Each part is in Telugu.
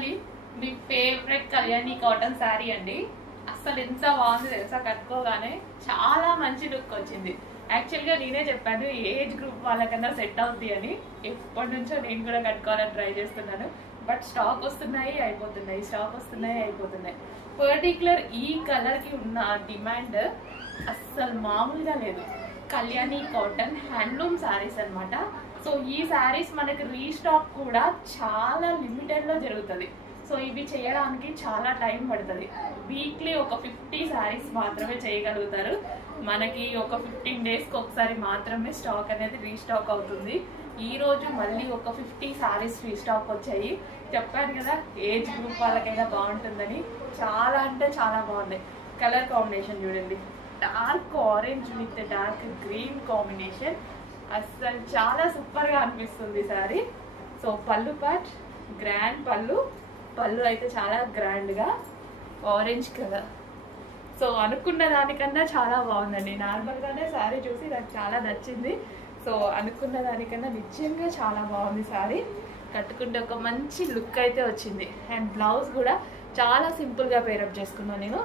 చూడండి మీ ఫేవరెట్ కళ్యాణి కాటన్ శారీ అండి. అసలు ఎంత బాగుంది తెలుసా, కట్టుకోగానే చాలా మంచి లుక్ వచ్చింది. యాక్చువల్గా నేనే చెప్పాను ఏజ్ గ్రూప్ వాళ్ళకన్నా సెట్ అవుద్ది అని. ఎప్పటి నుంచో నేను కూడా కట్టుకోవాలని ట్రై చేస్తున్నాను. బట్ స్టాక్ వస్తున్నాయి అయిపోతున్నాయి, స్టాక్ వస్తున్నాయి అయిపోతున్నాయి. పర్టికులర్ ఈ కలర్ కి ఉన్న డిమాండ్ అస్సలు మామూలుగా లేదు. కళ్యాణి కాటన్ హ్యాండ్లూమ్ శారీస్ అనమాట. సో ఈ శారీస్ మనకి రీస్టాక్ కూడా చాలా లిమిటెడ్ లో జరుగుతుంది. సో ఇవి చేయడానికి చాలా టైం పడుతుంది. వీక్లీ ఒక 50 శారీస్ మాత్రమే చేయగలుగుతారు. మనకి ఒక 15 డేస్కి ఒకసారి మాత్రమే స్టాక్ అనేది రీస్టాక్ అవుతుంది. ఈ రోజు మళ్ళీ ఒక 50 శారీస్ రీస్టాక్ వచ్చాయి. చెప్పాను కదా ఏజ్ గ్రూప్ వాళ్ళకైనా బాగుంటుందని. చాలా అంటే చాలా బాగున్నాయి. కలర్ కాంబినేషన్ చూడండి, dark orange with dark green combination. అసలు చాలా సూపర్ గా అనిపిస్తుంది సారీ. సో పళ్ళు పార్ట్ గ్రాండ్ పళ్ళు అయితే చాలా గ్రాండ్ గా ఆరెంజ్ కలర్. సో అనుకున్న దానికన్నా చాలా బాగుందండి. నార్మల్ గానే శారీ చూసి నాకు చాలా నచ్చింది. సో అనుకున్న దానికన్నా నిజంగా చాలా బాగుంది శారీ. కట్టుకుంటే ఒక మంచి లుక్ అయితే వచ్చింది. అండ్ బ్లౌజ్ కూడా చాలా సింపుల్ గా పేరప్ చేసుకున్నాను నేను.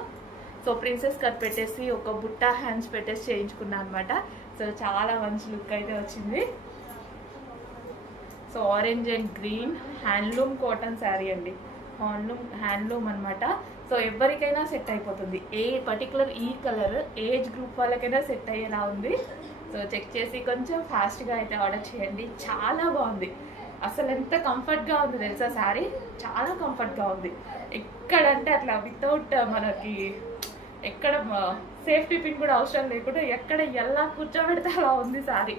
సో ప్రిన్సెస్ కట్ పెట్టేసి ఒక బుట్టా హ్యాండ్స్ పెట్టేసి చేయించుకున్నాను అనమాట. సో చాలా మంచి లుక్ అయితే వచ్చింది. So orange and green handloom cotton sari అండి. హ్యాండ్లూమ్ అనమాట. సో ఎవరికైనా సెట్ అయిపోతుంది. ఏ పర్టికులర్ ఈ కలర్ ఏజ్ గ్రూప్ వాళ్ళకైనా సెట్ అయ్యేలా ఉంది. సో చెక్ చేసి కొంచెం ఫాస్ట్గా అయితే ఆర్డర్ చేయండి. చాలా బాగుంది. అసలు ఎంత కంఫర్ట్గా ఉంది తెలుసా శారీ. చాలా కంఫర్ట్గా ఉంది. ఎక్కడంటే అట్లా వితౌట్ మనకి ఎక్కడ సేఫ్టీ పిన్ కూడా అవసరం లేకుండా ఎక్కడ ఎలా కూర్చోబెడితే అలా ఉంది శారీ.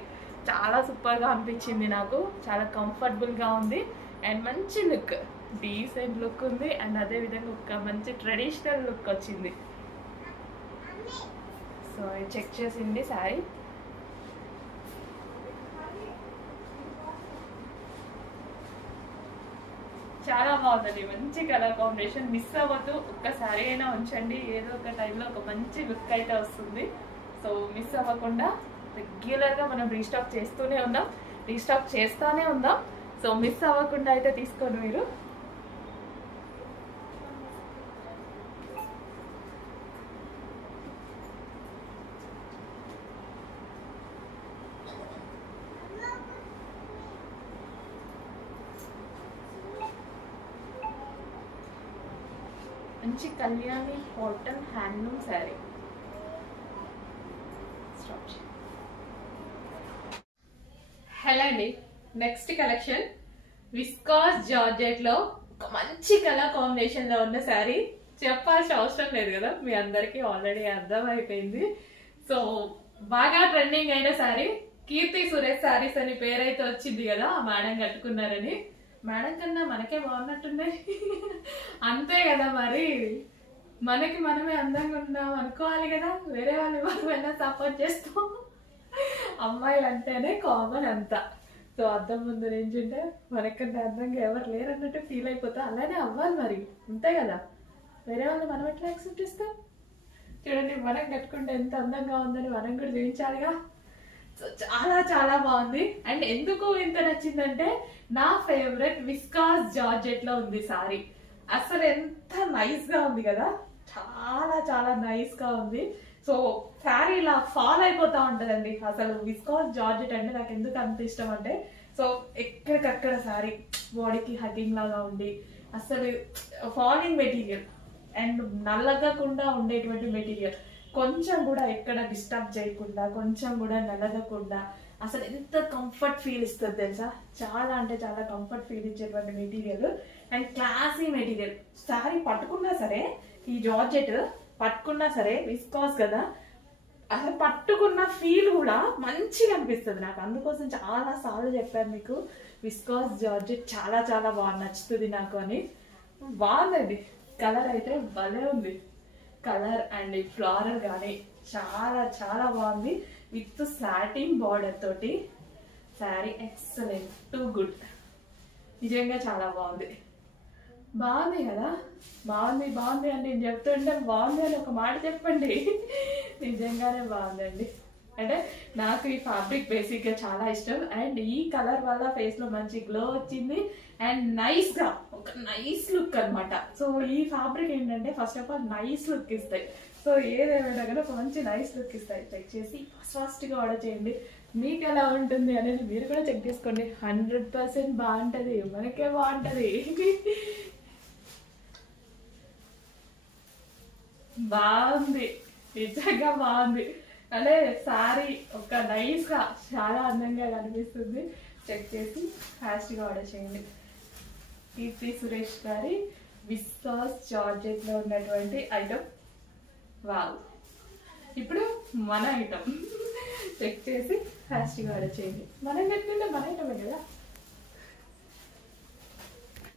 చాలా సూపర్గా అనిపించింది నాకు. చాలా కంఫర్టబుల్గా ఉంది అండ్ మంచి లుక్, డీసెంట్ లుక్ ఉంది. అండ్ అదేవిధంగా ఒక మంచి ట్రెడిషనల్ లుక్ వచ్చింది. సో చెక్ చేసింది శారీ. చాలా బాగుందండి. మంచి కలర్ కాంబినేషన్. మిస్ అవ్వద్దు. ఒక్కసారి అయినా ఉంచండి. ఏదో ఒక టైంలో ఒక మంచి లుక్ అయితే వస్తుంది. సో మిస్ అవ్వకుండా రెగ్యులర్గా మనం రీస్టాక్ చేస్తూనే ఉందాం, రీస్టాక్ చేస్తూనే ఉందాం. సో మిస్ అవ్వకుండా అయితే తీసుకోండి మీరు. మంచి Kalyani cotton handloom sari. Hello అండి, నెక్స్ట్ కలెక్షన్ విస్కాస్ జార్జెట్ లో ఒక మంచి కలర్ కాంబినేషన్ లో ఉన్న శారీ. చెప్పాల్సిన అవసరం లేదు కదా, మీ అందరికీ ఆల్రెడీ అర్థం అయిపోయింది. సో బాగా ట్రెండింగ్ అయిన శారీ. కీర్తి సురేష్ శారీస్ అని పేరైతే వచ్చింది కదా, ఆ మేడం కట్టుకున్నారని. మేడం కన్నా మనకే బాగున్నట్టున్నాయి. అంతే కదా మరి, మనకి మనమే అందంగా ఉన్నాం అనుకోవాలి కదా. వేరే వాళ్ళు మనమైనా సపోర్ట్ చేస్తాం. అమ్మాయిలు అంటేనే కామన్ అంతా. సో అద్దం ముందు నించుంటే మనకన్నా అందంగా ఎవరు లేరు అన్నట్టు ఫీల్ అయిపోతా. అలానే అవ్వాలి మరి, అంతే కదా. వేరే వాళ్ళు మనం ఎట్లా యాక్సెప్ట్ చేస్తాం. చూడండి మనం కట్టుకుంటే ఎంత అందంగా ఉందని మనం కూడా చూపించాలిగా. సో చాలా చాలా బాగుంది. అండ్ ఎందుకు ఇంత నచ్చిందంటే నా ఫేవరెట్ విస్కాస్ జార్జెట్ లో ఉంది సారీ. అసలు ఎంత నైస్ గా ఉంది కదా, చాలా చాలా నైస్ గా ఉంది. సో శారీ ఇలా ఫాల్ అయిపోతా ఉంటదండి. అసలు విస్కాస్ జార్జెట్ అంటే నాకు ఎందుకు అంత ఇష్టం అంటే, సో ఎక్కడికక్కడ శారీ బాడీకి హగ్గింగ్ లాగా ఉండి అసలు ఫాలింగ్ మెటీరియల్ అండ్ నల్లగకుండా ఉండేటువంటి మెటీరియల్. కొంచెం కూడా ఎక్కడ డిస్టర్బ్ చేయకుండా, కొంచెం కూడా నలగకుండా అసలు ఎంత కంఫర్ట్ ఫీల్ ఇస్తుంది తెలుసా. చాలా అంటే చాలా కంఫర్ట్ ఫీల్ ఇచ్చేటువంటి material and classy material. Sari పట్టుకున్నా సరే, ఈ జార్జెట్ పట్టుకున్నా సరే విస్కాస్ కదా, అసలు పట్టుకున్న ఫీల్ కూడా మంచిగా అనిపిస్తుంది నాకు. అందుకోసం చాలా సార్లు చెప్పాను మీకు విస్కాస్ జార్జెట్ చాలా చాలా బాగా నచ్చుతుంది నాకు అని. బాగుందండి. కలర్ అయితే భలే ఉంది. కలర్ అండ్ ఫ్లోరల్ కానీ చాలా చాలా బాగుంది. విత్ సాటిన్ బార్డర్ తోటి శారీ ఎక్సలెంట్, టూ గుడ్. నిజంగా చాలా బాగుంది. బాగుంది కదా, బాగుంది బాగుంది అని నేను చెప్తుంటే బాగుంది అని ఒక మాట చెప్పండి. నిజంగానే బాగుందండి. అంటే నాకు ఈ ఫ్యాబ్రిక్ బేసిక్ గా చాలా ఇష్టం. అండ్ ఈ కలర్ వల్ల ఫేస్ లో మంచి గ్లో వచ్చింది. అండ్ నైస్ గా ఒక ఒక నైస్ లుక్ అనమాట. సో ఈ ఫ్యాబ్రిక్ ఏంటంటే first of all nice look ఇస్తాయి. సో ఏదేమైనా కానీ ఒక మంచి నైస్ లుక్ ఇస్తాయి. చెక్ చేసి ఫాస్ట్గా ఆర్డర్ చేయండి. మీకు ఎలా ఉంటుంది అనేది మీరు కూడా చెక్ చేసుకోండి. 100% బాగుంటుంది, మనకే బాగుంటుంది. బాగుంది, నిజంగా బాగుంది. అంటే శారీ ఒక నైస్గా చాలా అందంగా కనిపిస్తుంది. చెక్ చేసి ఫాస్ట్గా ఆర్డర్ చేయండి. కీర్తి సురేష్ గారి విస్కాస్ జార్జెట్లో ఉన్నటువంటి ఐటమ్. వావ్, ఇప్పుడు మన ఐటమ్ చెక్ చేసి ఫాస్ట్గా ఆర్డర్ చేయండి. మనం పెట్టుకుంటే మన ఐటమే కదా.